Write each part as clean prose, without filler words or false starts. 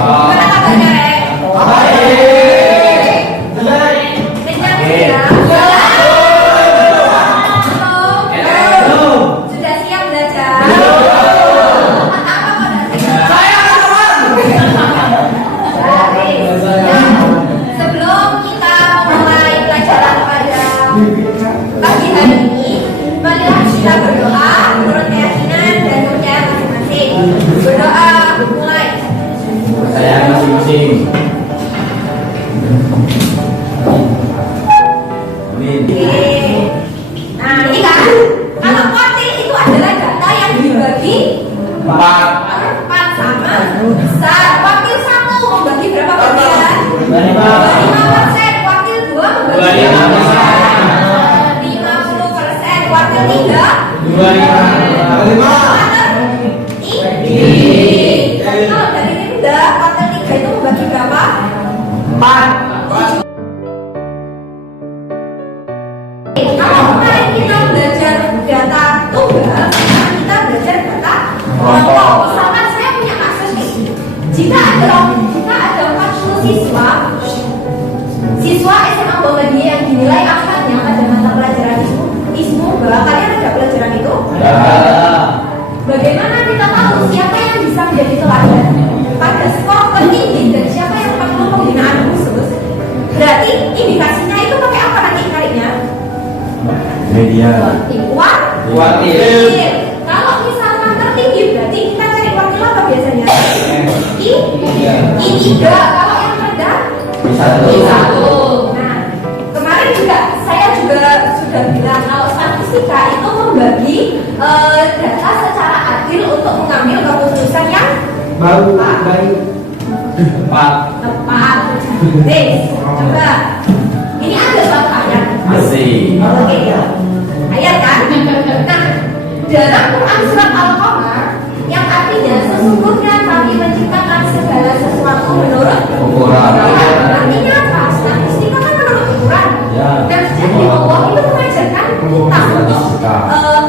Gimana kabarnya, Rek? Kenyang ya? Belum? Sudah siap belajar? Apa fondasinya? Baik. Sebelum kita mulai pelajaran pada pagi hari ini, marilah kita berdoa menurut keyakinan dan kepercayaan masing-masing. Berdoa, mulai. Saya masing-masing. Amin. Oke. Nah, ini kan kalau kuartil itu adalah data yang dibagi 4 sama besar. Kuartil 1 membagi berapa bagian? 25%. Kuartil 2 membagi berapa bagian? 50%. Kuartil 3 ini. Kalau dari rendah, kuartil 3 itu membagi berapa? 4. Kalau kemarin kita belajar data tunggal, sekarang kita belajar data kelompok. Misalkan saya punya kasus nih, jika ada 40 siswa SMA Muhammadiyah yang dinilai akhirnya pada mata pelajaran Ismuba, kalian ada pelajaran itu? Ya. Bagaimana kita tahu siapa yang bisa menjadi teladan pada skor tertinggi dan siapa yang perlu pembinaan khusus? Berarti indikasinya itu pakai apa nanti carinya? Media. Kuartil. Kalau misalkan tertinggi berarti kita cari kuartil apa biasanya? I3. Kalau yang rendah I1. Nah, kemarin juga saya sudah bilang kalau statistika itu membagi data secara adil untuk mengambil keputusan yang tepat. Coba. Ini ada suatu ayat. Masih. Oke ya. Ayat kan? Nah, dalam Quran surat Al-Qamar yang artinya sesungguhnya kami menciptakan segala sesuatu menurut Ukuran. Artinya apa? Statistika kan menurut ukuran. Ya. Dan jadi Allah itu mengajarkan kita untuk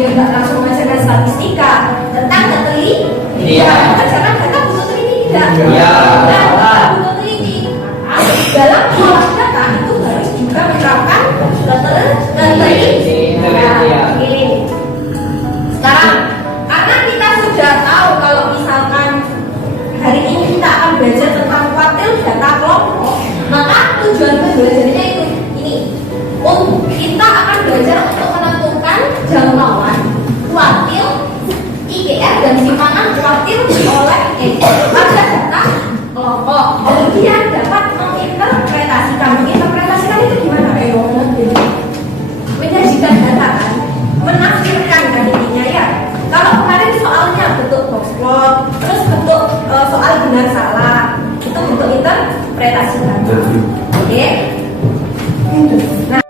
ya nggak langsung mengajarkan statistika tentang Iya. mengajarkan data butuh teliti tidak? Iya. Nah, butuh teliti. Dalam mengolah data itu harus juga menerapkan ketelitian. Oke. Sekarang karena kita sudah tahu kalau misalkan hari ini kita akan belajar tentang kuartil data kelompok, maka tujuan pembelajarannya itu ini. Kita akan belajar untuk menentukan jangkauan kuartil, IGR dan simpanan kuartil oleh pada data kelompok. Kemudian dapat menginterpretasikan itu gimana? Menyajikan data kan, menafsirkan kan intinya ya. Kalau kemarin soalnya bentuk box plot, terus bentuk soal benar salah, itu bentuk interpretasi data. Oke. Nah,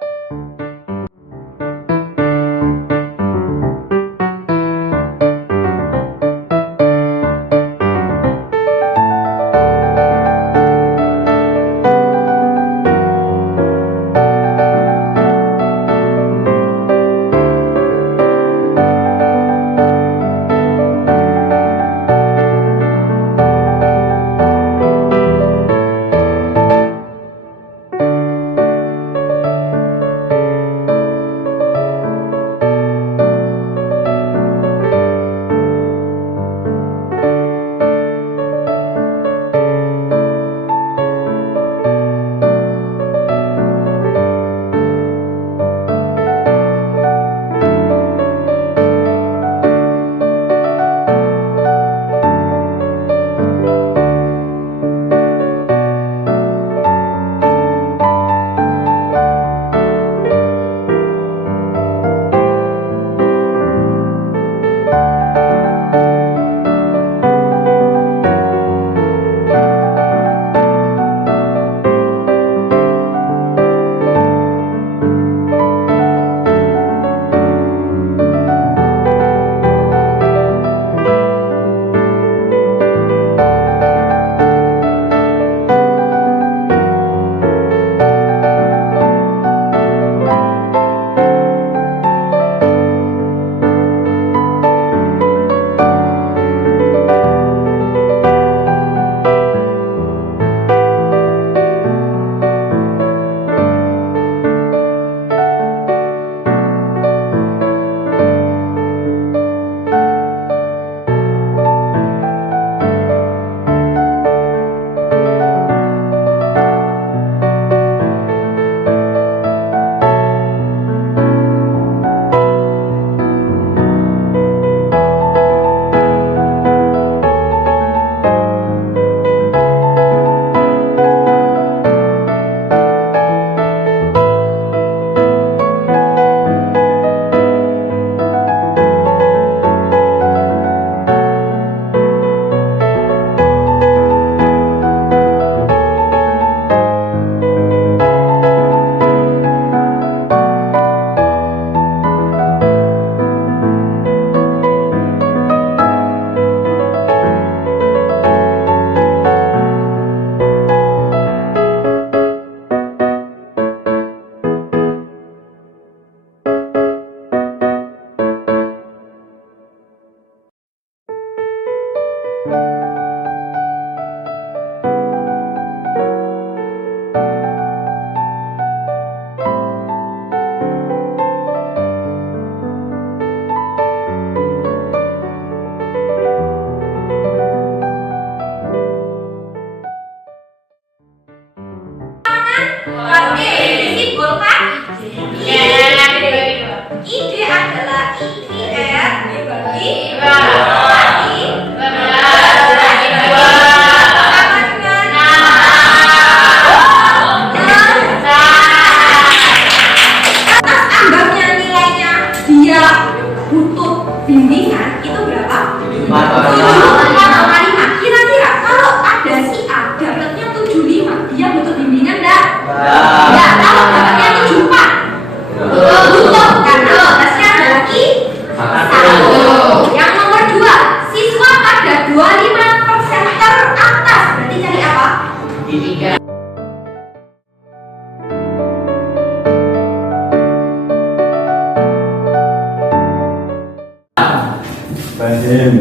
Sekarang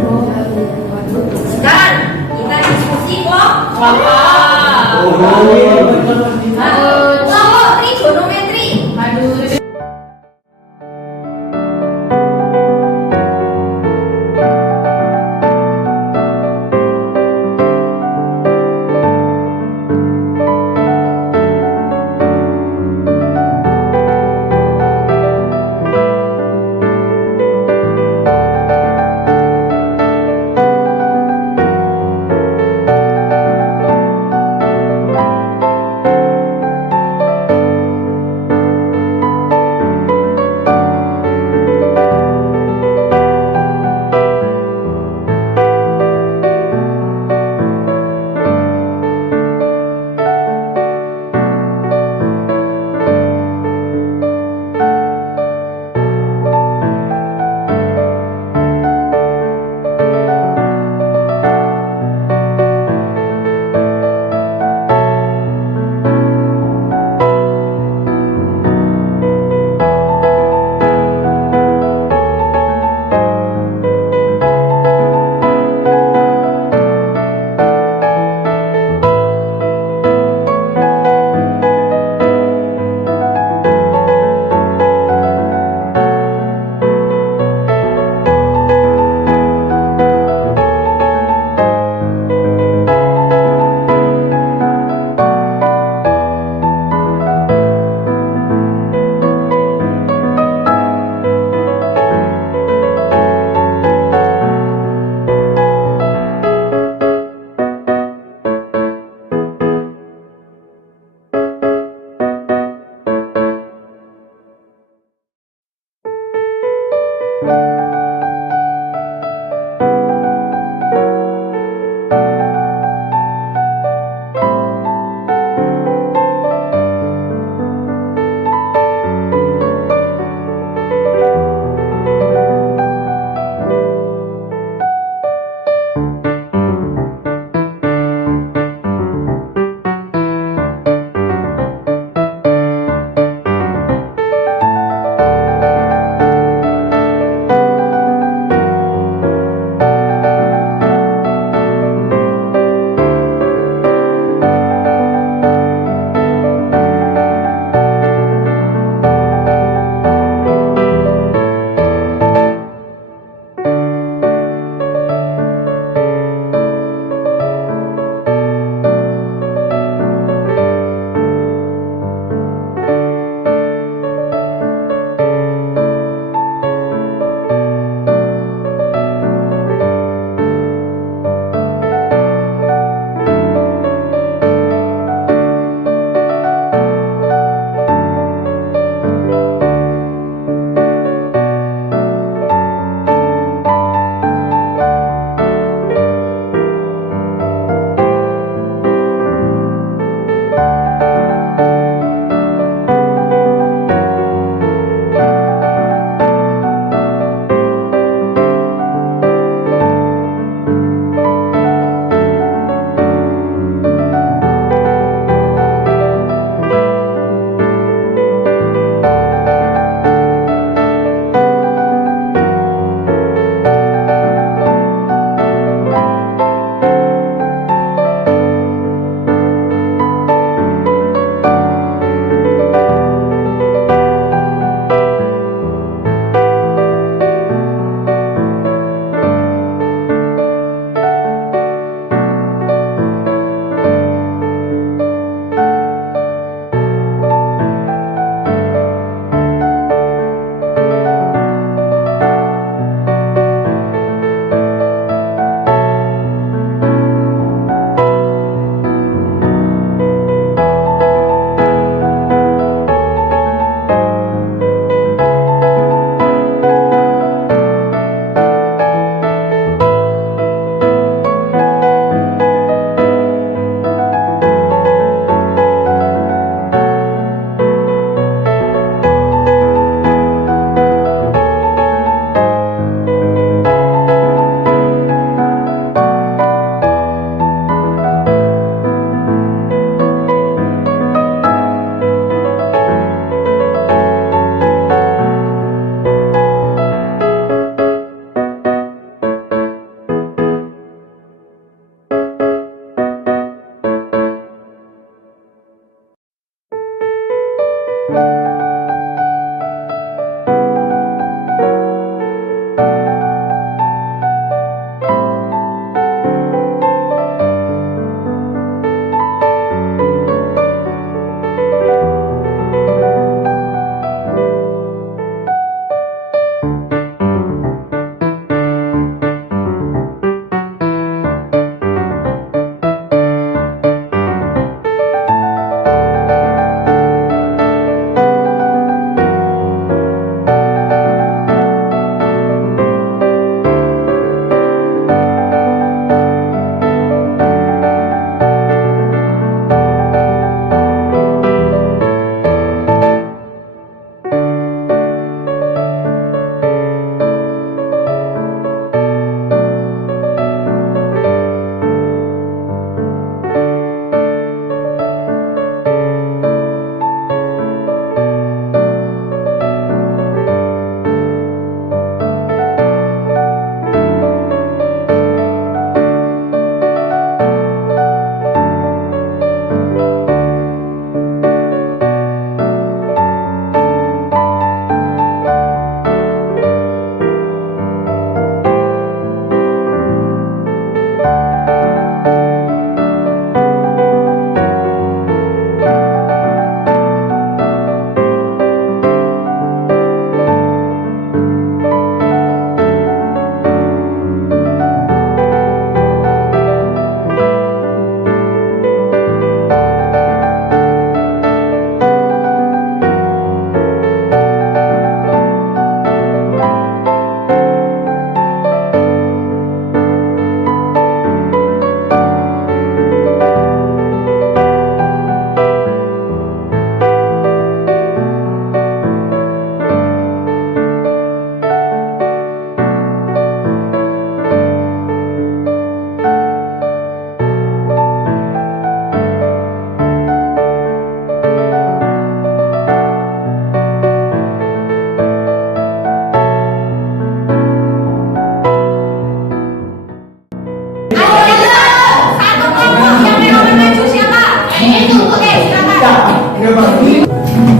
kita diskusi kelompok trigonometri.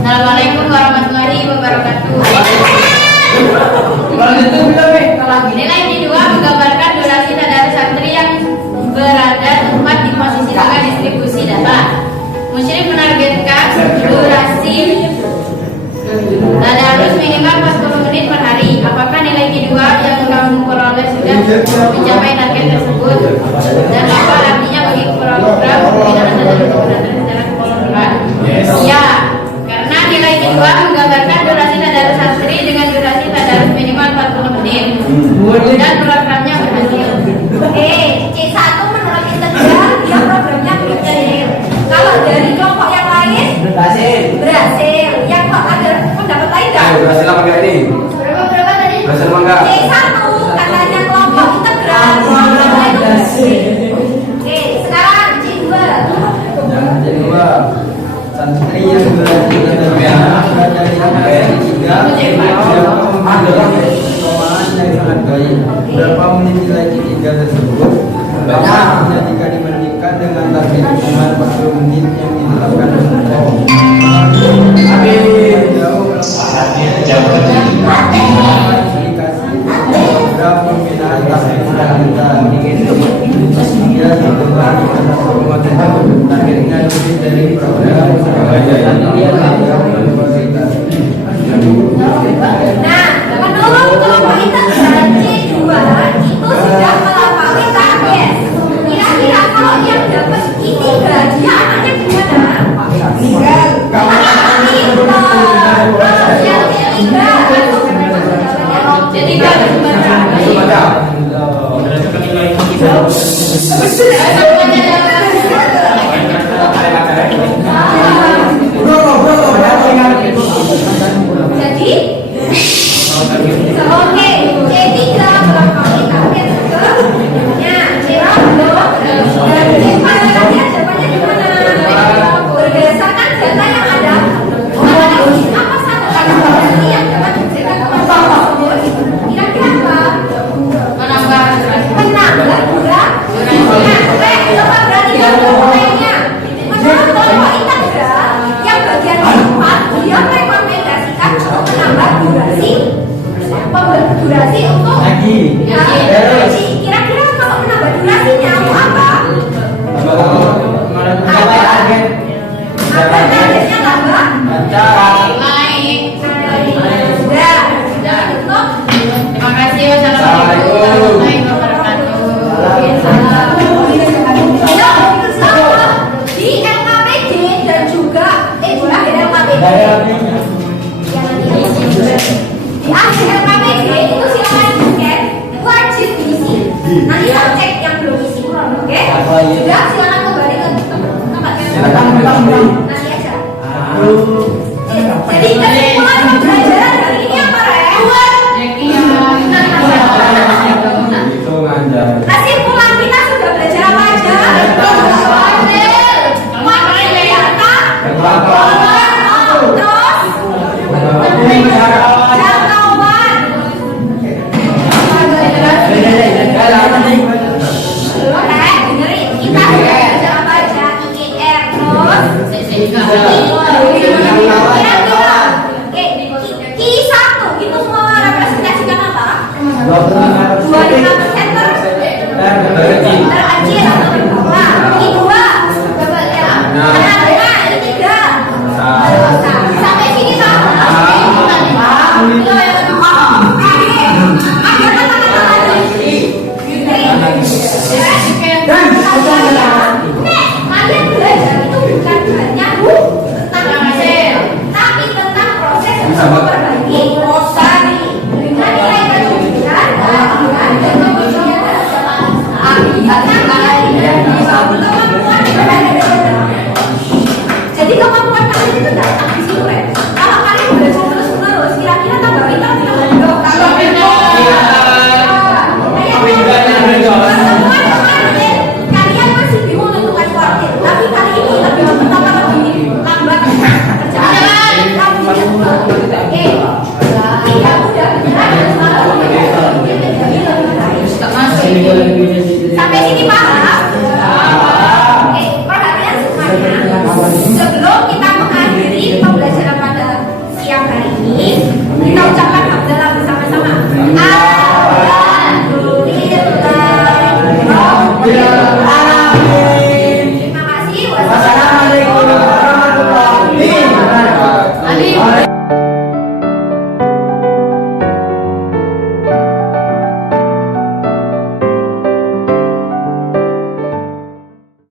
Assalamualaikum warahmatullahi wabarakatuh. Nilai D2 menggambarkan durasi tadarus santri yang berada tepat di posisi tengah distribusi data. Musyrik menargetkan durasi tadarus minimal 40 menit per hari. Apakah nilai D2 yang kamu peroleh sudah mencapai target tersebut? Dan apa artinya bagi program pembinaan tadarus secara keseluruhan? Ya, karena nilai D2 menggambarkan durasi tadarus santri dengan durasi tadarus minimal 40 menit dan programnya berhasil. C1 menurut integral dia programnya berhasil. Kalau dari kelompok yang lain berhasil. Yang kok ada pendapat lain nggak? Berhasil apa enggak ini? Berapa tadi? Berhasil apa enggak? C1 katanya kelompok integral. Kelompok itu berhasil. Oke, sekarang C2. Jangan jadi dua. Santri yang berhasil dari tiga kelompok yang sangat baik. Berapa menit nilai tiga tersebut? Banyak jika dibandingkan dengan target hukuman 40 menit yang ditetapkan kelompok. Program pembinaan target targetnya lebih dari program Nah, menurut kelompok integral C2 itu sudah melampaui target. Kira-kira kalau yang dapat I3 dia anaknya gimana? Meninggal. Yang C3 Jadi kalau Jadi, oke, C3 melampaui target sebelumnya. Berdasarkan data yang ada, analisis apa satu kali yang dapat dihasilkan kelompok tersebut? Kira-kira apa? menambah Menambah durasi. Coba Di akhir KPG itu silakan scan, wajib diisi. Nanti saya cek yang belum isi, oke? Sudah, silakan kembali ke tempat yang Silakan kembali. nanti aja. Jadi